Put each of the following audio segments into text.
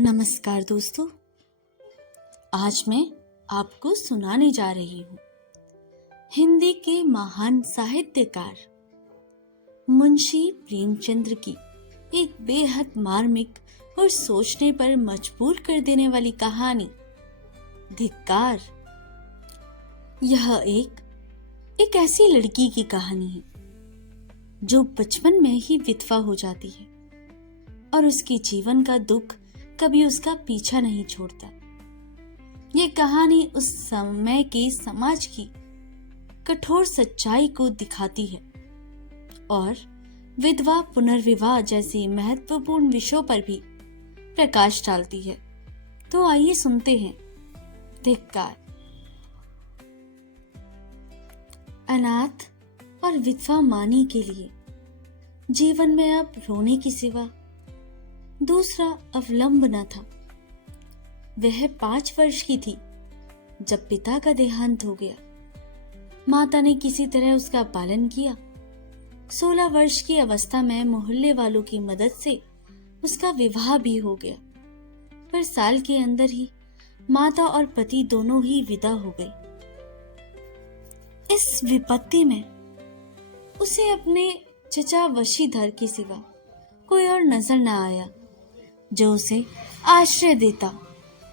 नमस्कार दोस्तों, आज मैं आपको सुनाने जा रही हूँ हिंदी के महान साहित्यकार मुंशी प्रेमचंद्र की एक बेहद मार्मिक और सोचने पर मजबूर कर देने वाली कहानी धिक्कार। यह एक ऐसी लड़की की कहानी है जो बचपन में ही विधवा हो जाती है और उसके जीवन का दुख कभी उसका पीछा नहीं छोड़ता। ये कहानी उस समय के समाज की कठोर सच्चाई को दिखाती है और विधवा पुनर्विवाह जैसे महत्वपूर्ण विषयों पर भी प्रकाश डालती है। तो आइए सुनते हैं धिक्कार। अनाथ और विधवा मानी के लिए जीवन में अब रोने की सिवा दूसरा अवलंब न था। वह 5 वर्ष की थी जब पिता का देहांत हो गया। माता ने किसी तरह उसका पालन किया। 16 वर्ष की अवस्था में मोहल्ले वालों की मदद से उसका विवाह भी हो गया, पर साल के अंदर ही माता और पति दोनों ही विदा हो गए। इस विपत्ति में उसे अपने चचा वशीधर के सिवा कोई और नजर न आया जो उसे आश्रय देता।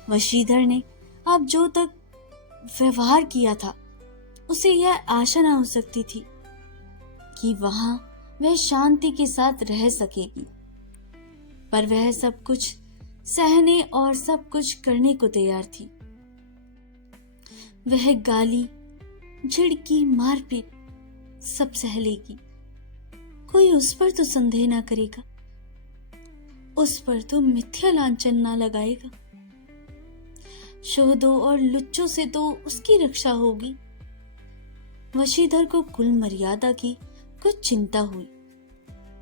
वशीधर ने अब जो तक व्यवहार किया था उसे यह आशा न हो सकती थी कि वहां वह शांति के साथ रह सकेगी, पर वह सब कुछ सहने और सब कुछ करने को तैयार थी। वह गाली, झिड़की, मारपीट सब सह लेगी। कोई उस पर तो संदेह ना करेगा, उस पर तो मिथ्या लांछन ना लगाएगा। शोधों और लुच्चों से तो उसकी रक्षा होगी। वशीधर को कुल मर्यादा की कुछ चिंता हुई।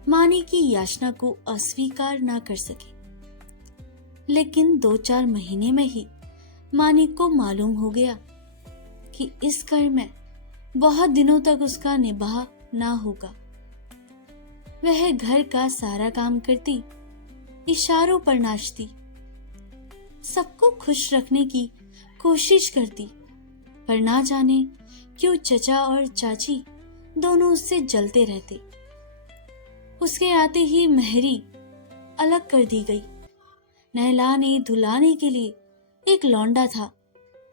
मानी की याचना को अस्वीकार ना कर सके, लेकिन 2-4 महीने में ही मानी को मालूम हो गया कि इस घर में बहुत दिनों तक उसका निबाह ना होगा। वह घर का सारा काम करती, इशारों पर नाचती, सबको खुश रखने की कोशिश करती, पर ना जाने क्यों चचा और चाची दोनों उससे जलते रहते। उसके आते ही मेहरी अलग कर दी गई। नहलाने धुलाने के लिए एक लौंडा था,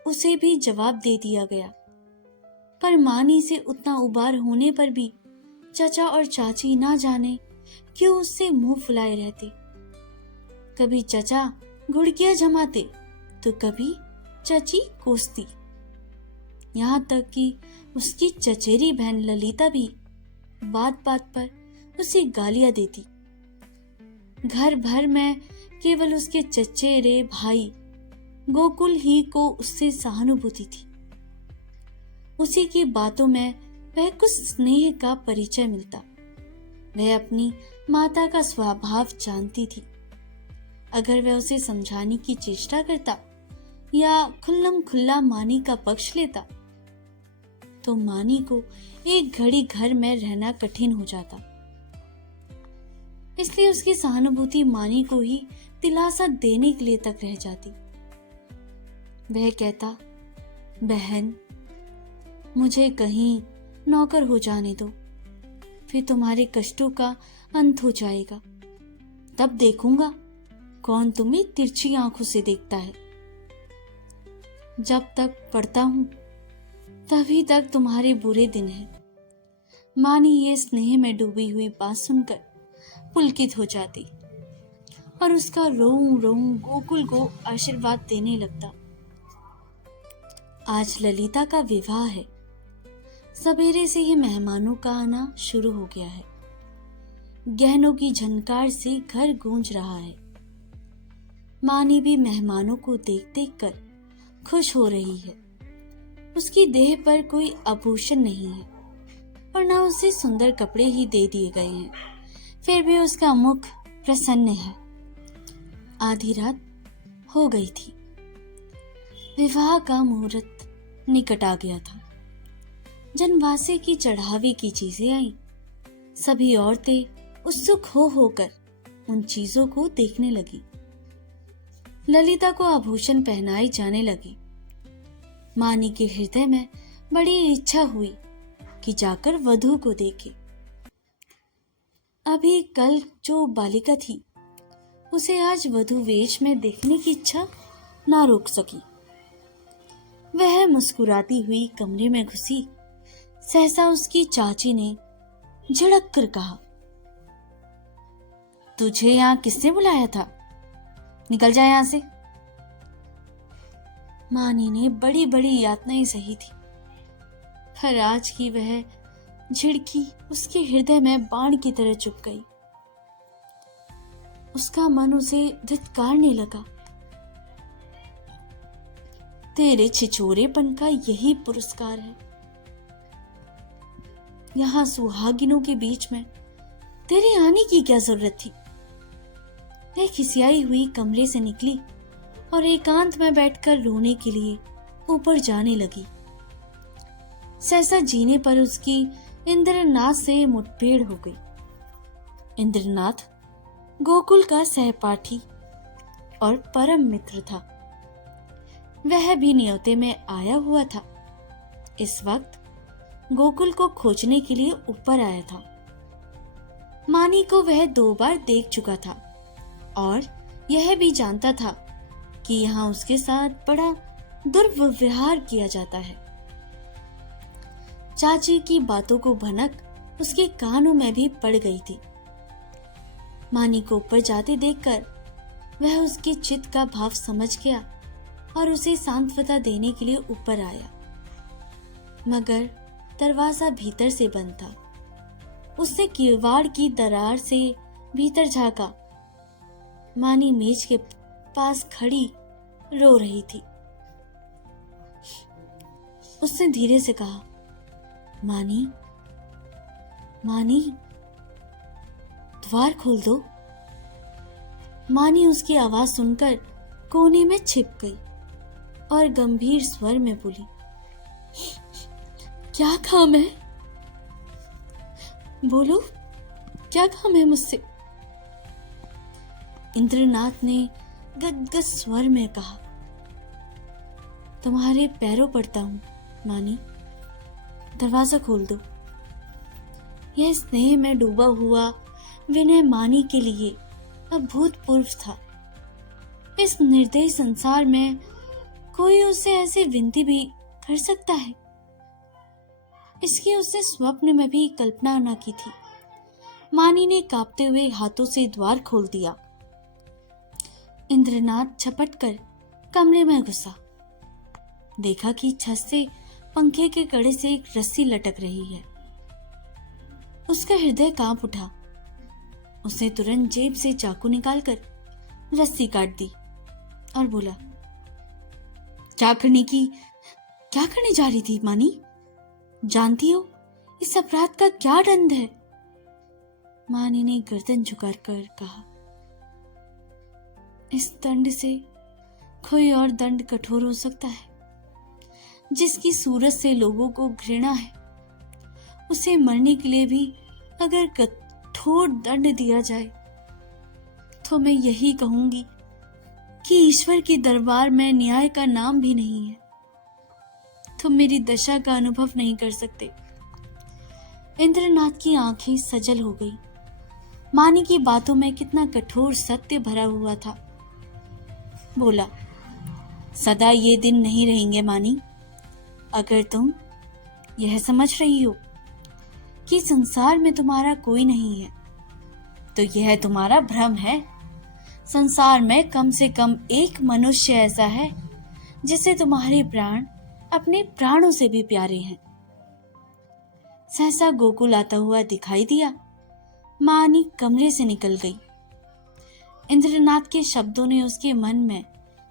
उसे भी जवाब दे दिया गया, पर मानी से उतना उबार होने पर भी चचा और चाची ना जाने क्यों उससे मुंह फुलाए रहते। कभी चचा घुड़कियां जमाते तो कभी चाची कोसती। यहाँ तक कि उसकी चचेरी बहन ललिता भी बात बात पर उसे गालियां देती। घर भर में केवल उसके चचेरे भाई गोकुल ही को उससे सहानुभूति थी। उसी की बातों में वह कुछ स्नेह का परिचय मिलता। वह अपनी माता का स्वभाव जानती थी। अगर वह उसे समझाने की चेष्टा करता या खुल्लम खुल्ला मानी का पक्ष लेता तो मानी को एक घड़ी घर में रहना कठिन हो जाता। इसलिए उसकी सहानुभूति मानी को ही दिलासा देने के लिए तक रह जाती। वह कहता, बहन, मुझे कहीं नौकर हो जाने दो, फिर तुम्हारे कष्टों का अंत हो जाएगा। तब देखूंगा कौन तुम्हें तिरछी आंखों से देखता है। जब तक पढ़ता हूं तभी तक तुम्हारे बुरे दिन हैं। मानी ये स्नेह में डूबी हुई बात सुनकर पुलकित हो जाती और उसका रोऊं रोऊं गोकुल को आशीर्वाद देने लगता। आज ललिता का विवाह है। सवेरे से ही मेहमानों का आना शुरू हो गया है। गहनों की झनकार से घर गूंज रहा है। मानी भी मेहमानों को देख देख कर खुश हो रही है। उसकी देह पर कोई आभूषण नहीं है और न उसे सुंदर कपड़े ही दे दिए गए हैं, फिर भी उसका मुख प्रसन्न है। आधी रात हो गई थी। विवाह का मुहूर्त निकट आ गया था। जनवासे की चढ़ावे की चीजें आई। सभी औरतें उत्सुक हो होकर उन चीजों को देखने लगी। ललिता को आभूषण पहनाए जाने लगे। मानी के हृदय में बड़ी इच्छा हुई कि जाकर वधू को देखे। अभी कल जो बालिका थी उसे आज वधू वेश में देखने की इच्छा ना रोक सकी। वह मुस्कुराती हुई कमरे में घुसी। सहसा उसकी चाची ने झिड़क कर कहा, तुझे यहाँ किसने बुलाया था? निकल जा यहाँ से। मानी ने बड़ी बड़ी यातनाएं सही थी, पर आज की वह झिड़की उसके हृदय में बाण की तरह चुभ गई। उसका मन उसे धिक्कारने लगा। तेरे छिछोरेपन का यही पुरस्कार है। यहाँ सुहागिनों के बीच में तेरे आने की क्या जरूरत थी? वह खिसियाई हुई कमरे से निकली और एकांत में बैठकर रोने के लिए ऊपर जाने लगी। सहसा जीने पर उसकी इंद्रनाथ से मुठभेड़ हो गई। इंद्रनाथ गोकुल का सहपाठी और परम मित्र था। वह भी न्योते में आया हुआ था। इस वक्त गोकुल को खोजने के लिए ऊपर आया था। मानी को वह 2 बार देख चुका था और यह भी जानता था कि यहाँ उसके साथ बड़ा दुर्व्यवहार किया जाता है। चाची की बातों को भनक उसके कानों में भी पड़ गई थी। मानी को ऊपर जाते देखकर वह उसके चित्त का भाव समझ गया और उसे सांत्वना देने के लिए ऊपर आया, मगर दरवाजा भीतर से बंद था। उसने किवाड़ की दरार से भीतर झांका। मानी मेज के पास खड़ी रो रही थी। उसने धीरे से कहा, मानी, मानी, द्वार खोल दो। मानी उसकी आवाज सुनकर कोने में छिप गई और गंभीर स्वर में बोली, क्या काम है? बोलो, क्या काम है मुझसे? इंद्रनाथ ने गदगद स्वर में कहा, तुम्हारे पैरों पड़ता हूं मानी, दरवाजा खोल दो। यह स्नेह में डूबा हुआ विनय मानी के लिए अभूतपूर्व था। इस निर्दयी संसार में कोई उसे ऐसी विनती भी कर सकता है? इसकी उसने स्वप्न में भी कल्पना न की थी। मानी ने कांपते हुए हाथों से द्वार खोल दिया। इंद्रनाथ झपट कर कमरे में घुसा। देखा कि छत से पंखे के कड़े से एक रस्सी लटक रही है। उसका हृदय कांप उठा। उसने तुरंत जेब से चाकू निकालकर रस्सी काट दी और बोला, क्या करने जा रही थी मानी? जानती हो इस अपराध का क्या दंड है? मानी ने गर्दन झुकाकर कहा, इस दंड से कोई और दंड कठोर हो सकता है। जिसकी सूरत से लोगों को घृणा है, उसे मरने के लिए भी अगर कठोर दंड दिया जाए तो मैं यही कहूंगी कि ईश्वर के दरबार में न्याय का नाम भी नहीं है। तुम मेरी दशा का अनुभव नहीं कर सकते। इंद्रनाथ की आंखें सजल हो गई। मानी की बातों में कितना कठोर सत्य भरा हुआ था। बोला, सदा ये दिन नहीं रहेंगे मानी। अगर तुम यह समझ रही हो कि संसार में तुम्हारा कोई नहीं है, तो यह तुम्हारा भ्रम है। संसार में कम से कम एक मनुष्य ऐसा है जिसे तुम्हारे प्राण अपने प्राणों से भी प्यारे हैं। सहसा गोकुल आता हुआ दिखाई दिया। मानी कमरे से निकल गई। इंद्रनाथ के शब्दों ने उसके मन में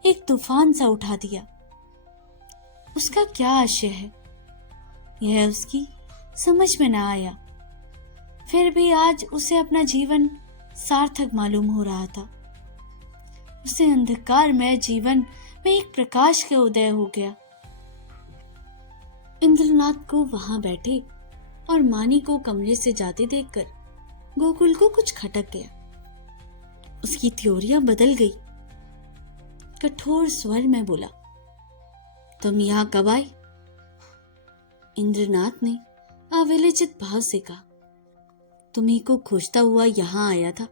एक तूफान सा उठा दिया। उसका क्या आशय है, यह उसकी समझ में ना आया। फिर भी आज उसे अपना जीवन सार्थक मालूम हो रहा था। उसे अंधकार में जीवन में एक प्रकाश का उदय हो गया। इंद्रनाथ को वहां बैठे और मानी को कमरे से जाते देखकर गोकुल को कुछ खटक गया। उसकी त्योरियां बदल गई। कठोर स्वर में बोला, तुम यहाँ कब आए? इंद्रनाथ ने अविचलित भाव से कहा, तुम्ही को खोजता हुआ यहाँ आया था।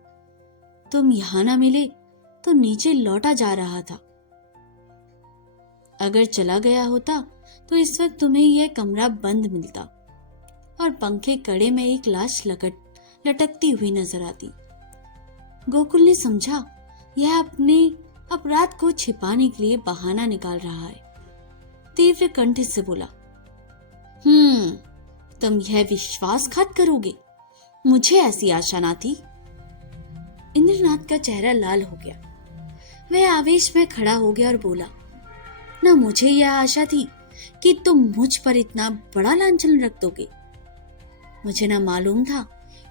तुम यहाँ ना मिले तो नीचे लौटा जा रहा था। अगर चला गया होता तो इस वक्त तुम्हें यह कमरा बंद मिलता और पंखे कड़े में एक लाश लटकती हुई नजर आती। गोकुल ने समझा यह अपने अपराध को छिपाने के लिए बहाना निकाल रहा है। तीव्र कंठ से बोला, तुम यह विश्वासघात करोगे? मुझे ऐसी आशा ना थी। इंद्रनाथ का चेहरा लाल हो गया। वह आवेश में खड़ा हो गया और बोला, न मुझे यह आशा थी कि तुम मुझ पर इतना बड़ा लांछन रख दोगे। मुझे ना मालूम था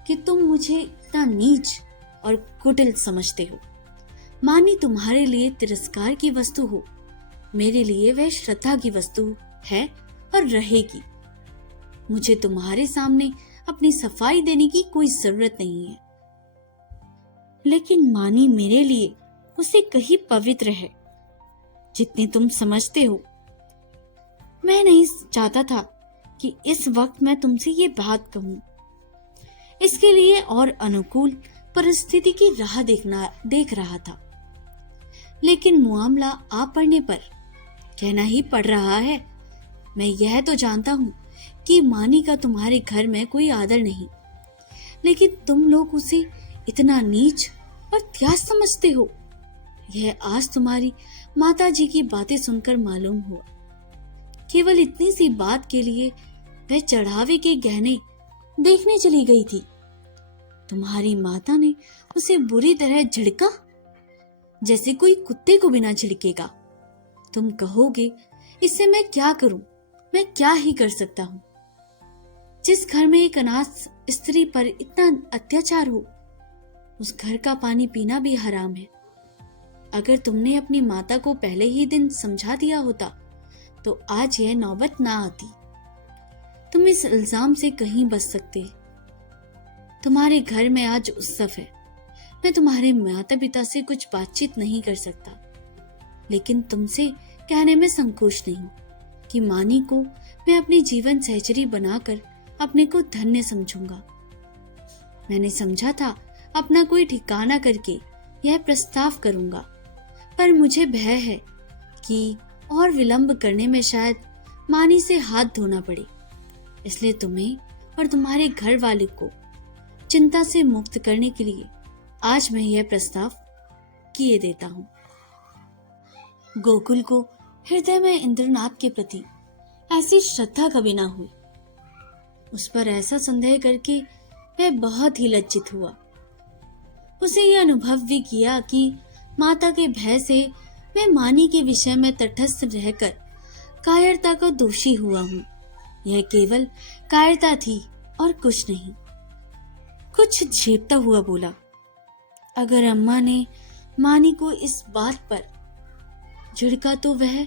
कि तुम मुझे इतना नीच और कुटिल समझते हो। मानी तुम्हारे लिए तिरस्कार की वस्तु हो, मेरे लिए वह श्रद्धा की वस्तु है और रहेगी। मुझे तुम्हारे सामने अपनी सफाई देने की कोई जरूरत नहीं है, लेकिन मानी मेरे लिए उसे कहीं पवित्र है जितनी तुम समझते हो। मैं नहीं चाहता था कि इस वक्त मैं तुमसे ये बात कहूं। इसके लिए और अनुकूल परिस्थिति की राह देख रहा था, लेकिन मामला आ पड़ने पर कहना ही पड़ रहा है। मैं यह तो जानता हूं कि मानी का तुम्हारे घर में कोई आदर नहीं, लेकिन तुम लोग उसे इतना नीच और त्याग समझते हो। यह आज तुम्हारी माता जी की बातें सुनकर मालूम हुआ। केवल इतनी सी बात के लिए वह चढ़ावे के गहने देखने चली गई थी। तुम्हारी माता ने उसे बुरी तरह झिड़का, जैसे कोई कुत्ते को बिना झिड़केगा। तुम कहोगे इससे मैं क्या करूं? मैं क्या ही कर सकता हूं। जिस घर में एक अनाथ स्त्री पर इतना अत्याचार हो, उस घर का पानी पीना भी हराम है। अगर तुमने अपनी माता को पहले ही दिन समझा दिया होता तो आज यह नौबत ना आती। तुम इस इल्जाम से कहीं बच सकते। तुम्हारे घर में आज उत्सव है। मैं तुम्हारे माता पिता से कुछ बातचीत नहीं कर सकता, लेकिन तुमसे कहने में संकोच नहीं कि मानी को मैं अपनी जीवन सहचरी बनाकर अपने को धन्य समझूंगा। मैंने समझा था अपना कोई ठिकाना करके यह प्रस्ताव करूंगा, पर मुझे भय है कि और विलंब करने में शायद मानी से हाथ धोना पड़े। इसलिए तुम्हें और तुम्हारे घर वाले को चिंता से मुक्त करने के लिए आज मैं यह प्रस्ताव किए देता हूं। गोकुल को हृदय में इंद्रनाथ के प्रति ऐसी श्रद्धा कभी ना हुई। उस पर ऐसा संदेह करके वह बहुत ही लज्जित हुआ। उसे यह अनुभव भी किया कि माता के भय से मैं मानी के विषय में तटस्थ रहकर कायरता का दोषी हुआ हूँ। यह केवल कायरता थी और कुछ नहीं। कुछ झेपता हुआ बोला, अगर अम्मा ने मानी को इस बात पर झिड़का तो वह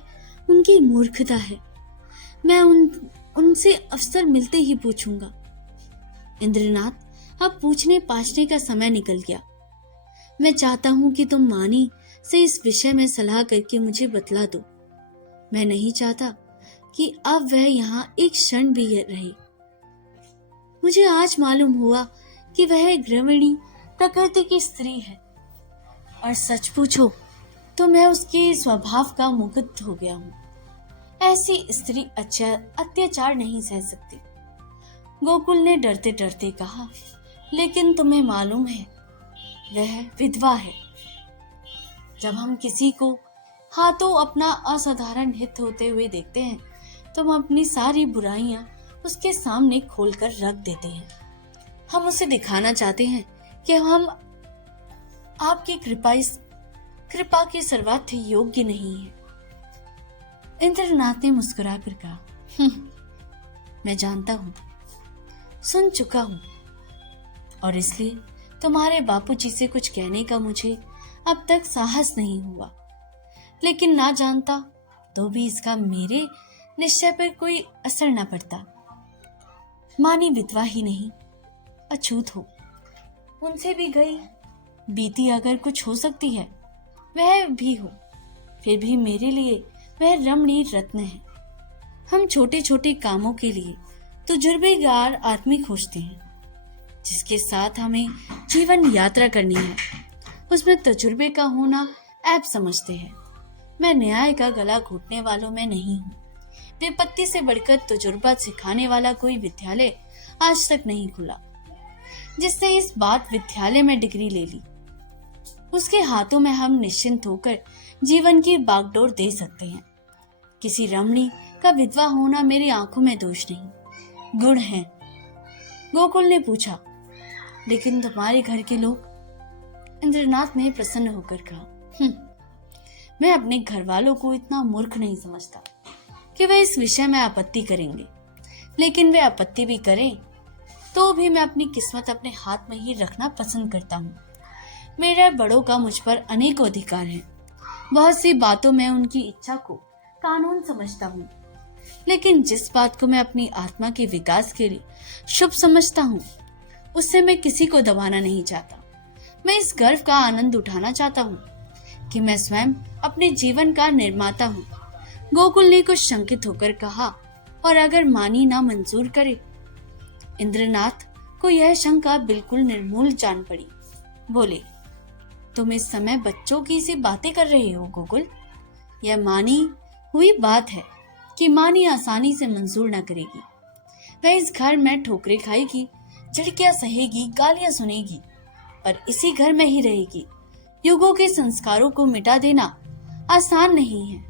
उनकी मूर्खता है। मैं उनसे अवसर मिलते ही पूछूंगा। इंद्रनाथ, अब पूछने पाछने का समय निकल गया। मैं चाहता हूं कि तुम मानी से इस विषय में सलाह करके मुझे बतला दो। मैं नहीं चाहता कि अब वह यहाँ एक क्षण भी रहे। मुझे आज मालूम हुआ कि वह गृहिणी प्रकृति की स्त्री है, और सच पूछो तो मैं उसके स्वभाव का मुग्ध हो गया हूँ। ऐसी स्त्री अत्याचार नहीं सह सकती। गोकुल ने डरते डरते कहा, लेकिन तुम्हें मालूम है वह विधवा है। जब हम किसी को हाथों अपना असाधारण हित होते हुए देखते हैं तो हम अपनी सारी बुराइयां उसके सामने खोलकर रख देते हैं। हम उसे दिखाना चाहते हैं कि हम आपकी कृपा के सर्वार्थ योग्य नहीं है। इंद्रनाथ ने मुस्कुराकर कहा, मैं जानता हूं, सुन चुका हूं, और इसलिए तुम्हारे बापूजी से कुछ कहने का मुझे अब तक साहस नहीं हुआ। लेकिन ना जानता तो भी इसका मेरे निश्चय पर कोई असर न पड़ता। मानी विधवा ही नहीं, अछूत हो। उनसे भी गई बीती अगर कुछ हो सकती है वह भी हो। फिर भी मेरे लिए वह रमणीय रत्न है। हम छोटे छोटे कामों के लिए तजुर्बेकार आदमी खोजते हैं, जिसके साथ हमें जीवन यात्रा करनी है। उसमें तजुर्बे का होना ऐब समझते हैं। मैं न्याय का गला घोटने वालों में नहीं हूँ। विपत्ति से बढ़कर तजुर्बा सिखाने वाला कोई विद्यालय आज तक नहीं खुला, जिसने इस बात विद्यालय में डिग्री ले ली। उसके हाथों में हम निश्चिंत होकर जीवन की बागडोर दे सकते हैं। किसी रमणी का विधवा होना मेरी आंखों में दोष नहीं, गुण है। गोकुल ने पूछा, लेकिन तुम्हारे घर के लोग? इंद्रनाथ ने प्रसन्न होकर कहा, मैं अपने घर वालों को इतना मूर्ख नहीं समझता कि वे इस विषय में आपत्ति करेंगे। लेकिन वे आपत्ति भी करें तो भी मैं अपनी किस्मत अपने हाथ में ही रखना पसंद करता हूँ। मेरे बड़ों का मुझ पर अनेकों अधिकार है। बहुत सी बातों में उनकी इच्छा को कानून समझता हूँ, लेकिन जिस बात को मैं अपनी आत्मा के विकास के लिए शुभ समझता हूँ, उससे मैं किसी को दबाना नहीं चाहता। मैं इस गर्व का आनंद उठाना चाहता हूँ कि मैं स्वयं अपने जीवन का निर्माता हूँ। गोकुल ने कुछ शंकित होकर कहा, और अगर मानी ना मंजूर करे? इंद्रनाथ को यह शंका बिल्कुल निर्मूल जान पड़ी। बोले, तुम इस समय बच्चों की सी बातें कर रहे हो गोकुल। यह मानी हुई बात है कि मानी आसानी से मंजूर न करेगी। वह इस घर में ठोकरें खाएगी, झिड़कियां सहेगी, गालियां सुनेगी, पर इसी घर में ही रहेगी। युगों के संस्कारों को मिटा देना आसान नहीं है,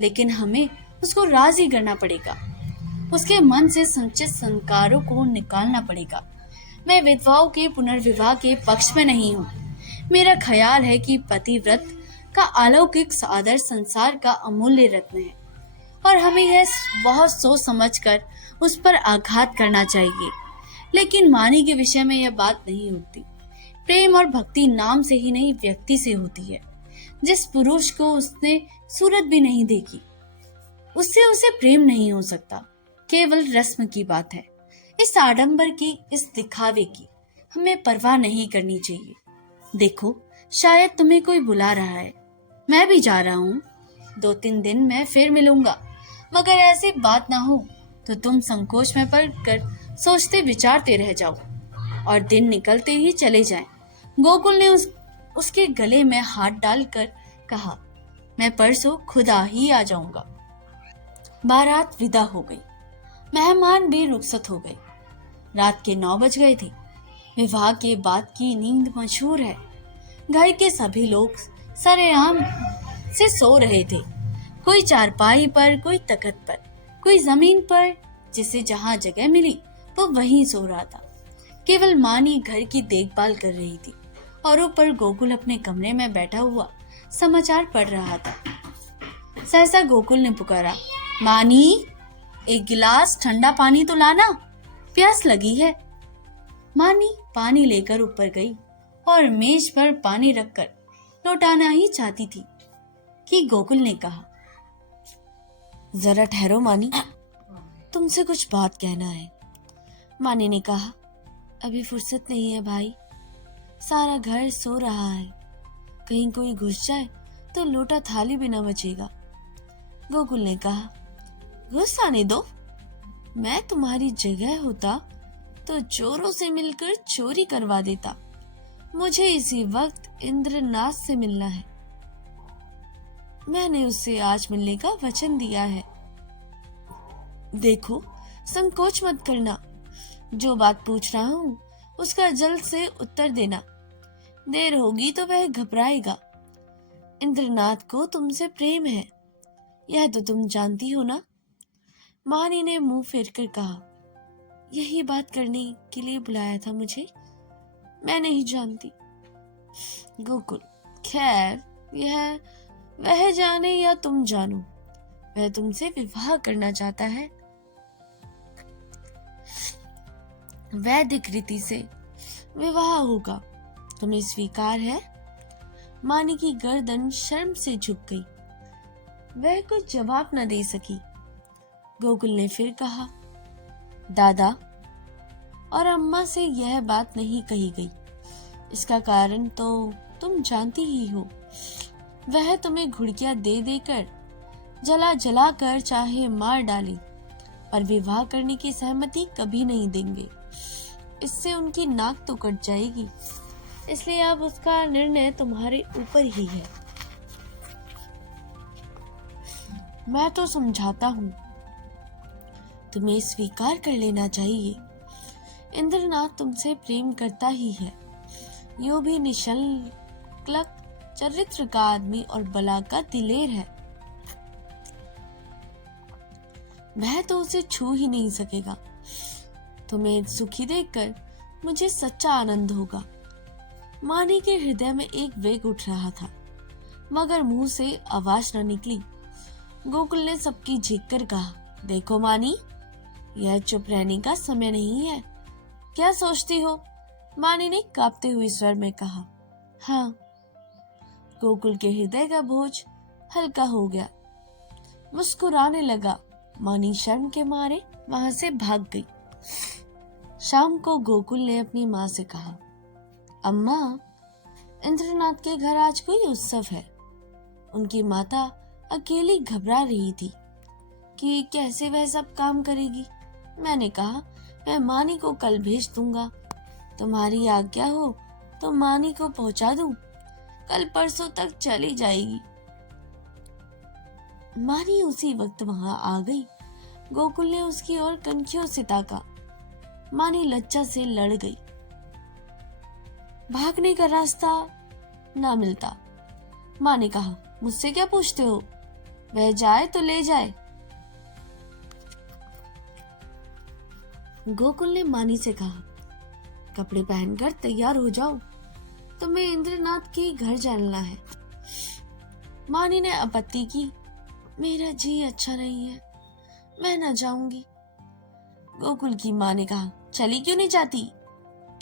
लेकिन हमें उसको राजी करना पड़ेगा। उसके मन से संचित संस्कारों को निकालना पड़ेगा। मैं विधवाओं के पुनर्विवाह के पक्ष में नहीं हूँ। मेरा ख्याल है कि पतिव्रत का अलौकिक आदर संसार का अमूल्य रत्न है, और हमें यह बहुत सोच समझकर उस पर आघात करना चाहिए। लेकिन मानी के विषय में यह बात नहीं होती। प्रेम और भक्ति नाम से ही नहीं, व्यक्ति से होती है। जिस पुरुष को उसने सूरत भी नहीं देखी, उससे उसे प्रेम नहीं हो सकता। केवल रस्म की बात है। इस आडंबर की, इस दिखावे की हमें परवाह नहीं करनी चाहिए। देखो, शायद तुम्हें कोई बुला रहा है। मैं भी जा रहा हूँ। 2-3 दिन में फिर मिलूंगा। मगर ऐसी बात ना हो तो तुम संकोच में पड़कर सोचते विचारते रह जाओ और दिन निकलते ही चले जाएं। गोकुल ने उसके गले में हाथ डालकर कहा, मैं परसों खुदा ही आ जाऊंगा। बारात विदा हो गई। मेहमान भी रुखसत हो गए। रात के 9 बज गए थे। विवाह के बाद की नींद मशहूर है। घर के सभी लोग सरेआम से सो रहे थे। कोई चारपाई पर, कोई तखत पर, कोई जमीन पर, जिसे जहां जगह मिली वो वहीं सो रहा था। केवल मानी घर की देखभाल कर रही थी और ऊपर गोकुल अपने कमरे में बैठा हुआ समाचार पढ़ रहा था। सहसा गोकुल ने पुकारा, मानी, एक गिलास ठंडा पानी तो लाना, प्यास लगी है। मानी पानी लेकर ऊपर गई और मेज पर पानी रखकर लौटाना ही चाहती थी कि गोकुल ने कहा, जरा ठहरो मानी, तुमसे कुछ बात कहना है। मानी ने कहा, अभी फुर्सत नहीं है भाई, सारा घर सो रहा है। कहीं कोई घुस जाए तो लोटा थाली भी न बचेगा। गोकुल ने कहा, घुस आने दो। मैं तुम्हारी जगह होता तो चोरों से मिलकर चोरी करवा देता। मुझे इसी वक्त इंद्रनाथ से मिलना है। मैंने उससे आज मिलने का वचन दिया है। देखो, संकोच मत करना। जो बात पूछ रहा हूँ उसका जल्द से उत्तर देना। देर होगी तो वह घबराएगा। इंद्रनाथ को तुमसे प्रेम है, यह तो तुम जानती हो ना। मानी ने मुंह फेरकर कहा, यही बात करने के लिए बुलाया था मुझे? मैं नहीं जानती। गोकुल, खैर, यह वह जाने या तुम जानो, वह तुमसे विवाह करना चाहता है। वैदिक रीति से विवाह होगा। तुम्हें स्वीकार है? मानी की गर्दन शर्म से झुक गई। वह कुछ जवाब न दे सकी। गोकुल ने फिर कहा, दादा और अम्मा से यह बात नहीं कही गई। इसका कारण तो तुम जानती ही हो। वह तुम्हें घुड़कियां दे देकर जला जला कर चाहे मार डाले, पर विवाह करने की सहमति कभी नहीं देंगे। इससे उनकी नाक तो कट जाएगी, इसलिए अब उसका निर्णय तुम्हारे ऊपर ही है। मैं तो समझाता हूँ, तुम्हें स्वीकार कर लेना चाहिए। इंद्रनाथ तुमसे प्रेम करता ही है। यो भी निशंकलक चरित्र का आदमी और बला का दिलेर है। वह तो उसे छू ही नहीं सकेगा। तुम्हें सुखी देखकर मुझे सच्चा आनंद होगा। मानी के हृदय में एक वेग उठ रहा था, मगर मुंह से आवाज न निकली। गोकुल ने सबकी झीक कर कहा, देखो मानी, यह चुप रहने का समय नहीं है। क्या सोचती हो? मानी ने कांपते हुए स्वर में कहा। हाँ। गोकुल के हृदय का बोझ हल्का हो गया। मुस्कुराने लगा। मानी शर्म के मारे वहां से भाग गई। शाम को गोकुल ने अपनी माँ से कहा, अम्मा, इंद्रनाथ के घर आज कोई उत्सव है। उनकी माता अकेली घबरा रही थी कि कैसे वह सब काम करेगी। मैंने कहा, मैं मानी को कल भेज दूंगा। तुम्हारी आज्ञा हो तो मानी को पहुंचा दूं। कल परसों तक चली जाएगी। मानी उसी वक्त वहां आ गई। गोकुल ने उसकी ओर कनखियों से ताका। मानी लज्जा से लड़ गई। भागने का रास्ता ना मिलता। माँ ने कहा, मुझसे क्या पूछते हो? वह जाए तो ले जाए। गोकुल ने मानी से कहा, कपड़े पहनकर तैयार हो जाओ, तुम्हें इंद्रनाथ के घर जाना है। मानी ने आपत्ति की, मेरा जी अच्छा नहीं है, मैं न जाऊंगी। गोकुल की माँ ने कहा, चली क्यों नहीं जाती?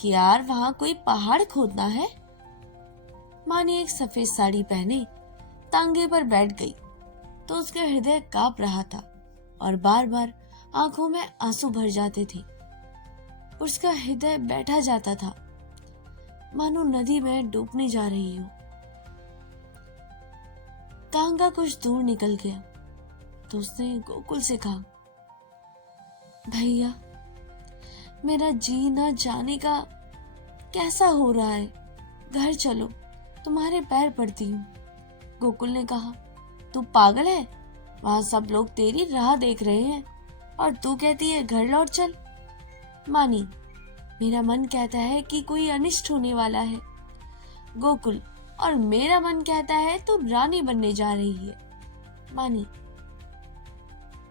कि यार वहां कोई पहाड़ खोदना है। मानी एक सफेद साड़ी पहने तांगे पर बैठ गई तो उसका हृदय कांप रहा था और बार बार आंखों में आंसू भर जाते थे। उसका हृदय बैठा जाता था, मानो नदी में डूबने जा रही हो। तांगा कुछ दूर निकल गया तो उसने गोकुल से कहा, भैया, मेरा जी ना जाने का कैसा हो रहा है। घर चलो, तुम्हारे पैर पड़ती हूँ। गोकुल ने कहा, तू पागल है? वहां सब लोग तेरी राह देख रहे हैं और तू कहती है घर लौट चल। मानी, मेरा मन कहता है कि कोई अनिष्ट होने वाला है। गोकुल, और मेरा मन कहता है तू रानी बनने जा रही है। मानी,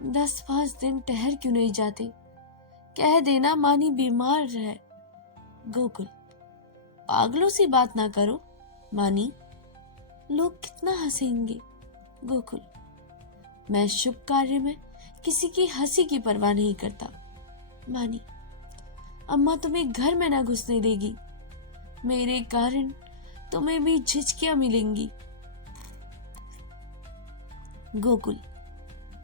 10-5 दिन ठहर क्यों नहीं जाते? कह देना मानी बीमार है। गोकुल, पागलों सी बात ना करो मानी, लोग कितना हंसेंगे। गोकुल, मैं शुभ कार्य में किसी की हंसी की परवाह नहीं करता। मानी, अम्मा तुम्हें घर में ना घुसने देगी। मेरे कारण तुम्हें भी झिझकियां मिलेंगी। गोकुल,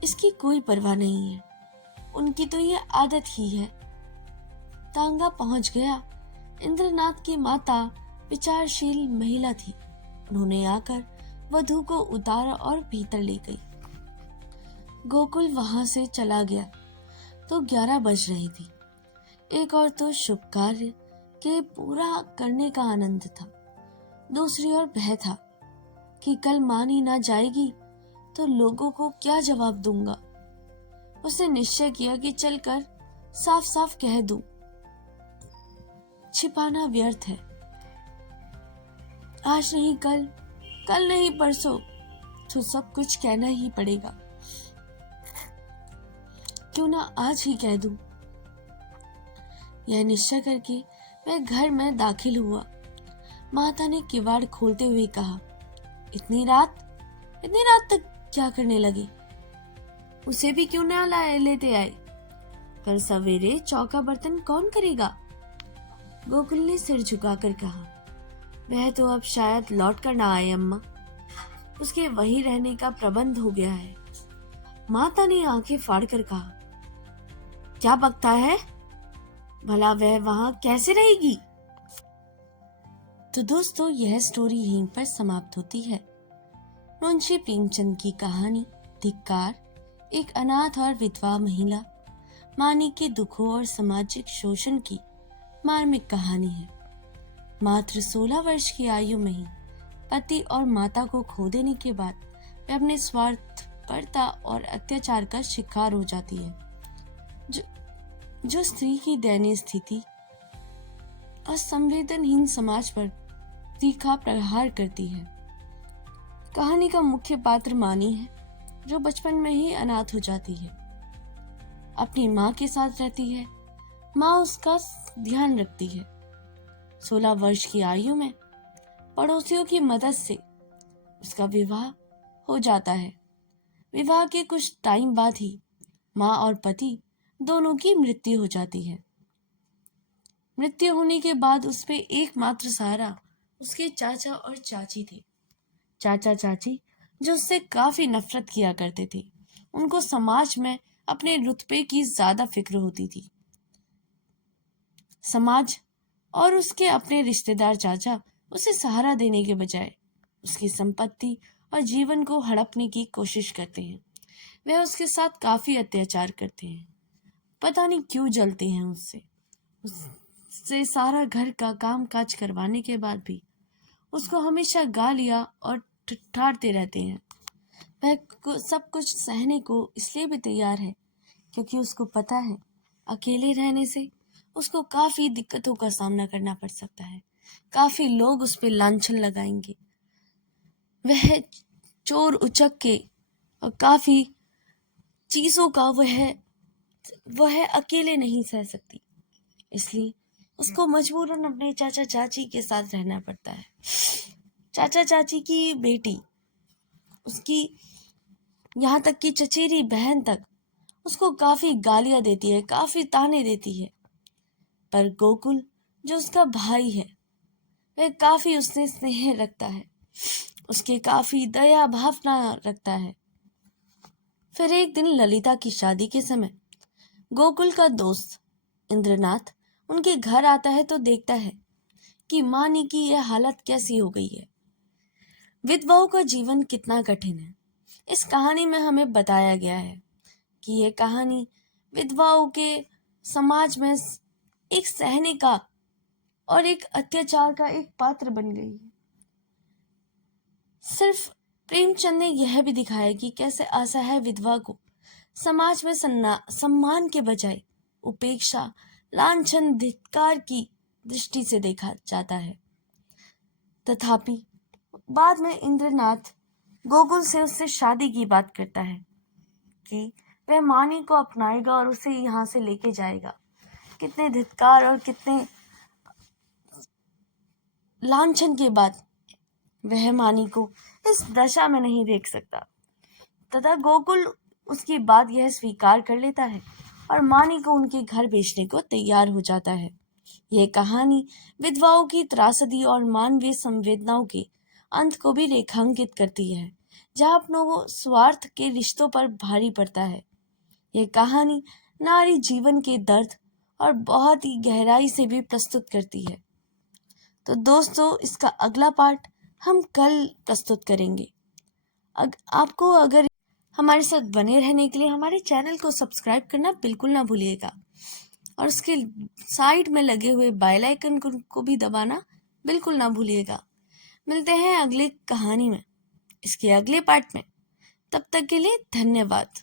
इसकी कोई परवाह नहीं है, उनकी तो ये आदत ही है। तांगा पहुंच गया। इंद्रनाथ की माता विचारशील महिला थी। उन्होंने आकर वधू को उतारा और भीतर ले गई। गोकुल वहां से चला गया तो 11 बज रही थी। एक और तो शुभ कार्य के पूरा करने का आनंद था, दूसरी ओर भय था कि कल मानी ना जाएगी तो लोगों को क्या जवाब दूंगा। उसने निश्चय किया कि चलकर साफ साफ कह दूं। छिपाना व्यर्थ है। आज नहीं कल, कल नहीं परसों, तो सब कुछ कहना ही पड़ेगा। क्यों ना आज ही कह दूं। यह निश्चय करके मैं घर में दाखिल हुआ। माता ने किवाड़ खोलते हुए कहा, इतनी रात तक क्या करने लगे? उसे भी क्यों ना लेते आए? कल सवेरे चौका बर्तन कौन करेगा? गोकुल ने सिर झुकाकर कहा, वह तो अब शायद लौट कर ना आए अम्मा, उसके वहीं रहने का प्रबंध हो गया है। माता ने आंखें फाड़कर कहा, क्या बकता है? भला वह वहां कैसे रहेगी? तो दोस्तों, यह स्टोरी यहीं पर समाप्त होती है। मुंशी प्रेमचंद की कहानी धिक्कार एक अनाथ और विधवा महिला मानी के दुखों और सामाजिक शोषण की मार्मिक कहानी है। मात्र 16 वर्ष की आयु में ही पति और माता को खो देने के बाद वे अपने स्वार्थपरता और अत्याचार का शिकार हो जाती है, जो स्त्री की दयनीय स्थिति और संवेदनहीन समाज पर तीखा प्रहार करती है। कहानी का मुख्य पात्र मानी है, जो बचपन में ही अनाथ हो जाती है। अपनी माँ के साथ रहती है। माँ उसका ध्यान रखती है। 16 वर्ष की आयु में पड़ोसियों की मदद से उसका विवाह हो जाता है। विवाह के कुछ टाइम बाद ही माँ और पति दोनों की मृत्यु हो जाती है। मृत्यु होने के बाद उस पे एकमात्र सहारा उसके चाचा और चाची थे। चाचा चाची जो उससे काफी नफरत किया करते थे। उनको समाज में अपने रुतबे की ज्यादा फिक्र होती थी। समाज और उसके अपने रिश्तेदार चाचा उसे सहारा देने के बजाय उसकी संपत्ति और जीवन को हड़पने की कोशिश करते हैं। वह उसके साथ काफी अत्याचार करते हैं। पता नहीं क्यों जलते हैं उससे सारा घर का काम काज करवाने के बाद भी उसको हमेशा गालियां और ठठारते रहते हैं। वह सब कुछ सहने को इसलिए भी तैयार है क्योंकि उसको पता है अकेले रहने से उसको काफी दिक्कतों का सामना करना पड़ सकता है। काफी लोग उस पर लांछन लगाएंगे। वह चोर उचक्के और काफी चीजों का वह अकेले नहीं सह सकती, इसलिए उसको मजबूरन अपने चाचा चाची के साथ रहना पड़ता है। चाचा चाची की बेटी, उसकी यहाँ तक कि चचेरी बहन तक उसको काफी गालियां देती है, काफी ताने देती है। पर गोकुल जो उसका भाई है, वह काफी उससे स्नेह रखता है, उसके काफी दया भावना रखता है। फिर एक दिन ललिता की शादी के समय गोकुल का दोस्त इंद्रनाथ उनके घर आता है तो देखता है कि मानी की यह हालत कैसी हो गई है। विधवाओं का जीवन कितना कठिन है, इस कहानी में हमें बताया गया है कि यह कहानी विधवाओं के समाज में एक सहने का और एक अत्याचार का एक पात्र बन गई है। सिर्फ प्रेमचंद ने यह भी दिखाया कि कैसे असहाय विधवा को समाज में सम्मान के बजाय उपेक्षा, लांछन, धिक्कार की दृष्टि से देखा जाता है। तथापि बाद में इंद्रनाथ गोकुल से उससे शादी की बात करता है कि वह मानी को अपनाएगा और उसे यहाँ से लेके जाएगा। कितने धिक्कार और कितने लांछन के बाद वह मानी को इस दशा में नहीं देख सकता, तथा गोकुल उसकी बात यह स्वीकार कर लेता है और मानी को उनके घर भेजने को तैयार हो जाता है। यह कहानी विधवाओं की त्रासदी और मानवीय संवेदनाओं के अंत को भी रेखांकित करती है, जहाँ अपनों स्वार्थ के रिश्तों पर भारी पड़ता है। यह कहानी नारी जीवन के दर्द और बहुत ही गहराई से भी प्रस्तुत करती है। तो दोस्तों, इसका अगला पार्ट हम कल प्रस्तुत करेंगे। आपको अगर हमारे साथ बने रहने के लिए हमारे चैनल को सब्सक्राइब करना बिल्कुल ना भूलिएगा और उसके साइड में लगे हुए बेल आइकन को भी दबाना बिल्कुल ना भूलिएगा। मिलते हैं अगली कहानी में, इसके अगले पार्ट में। तब तक के लिए धन्यवाद।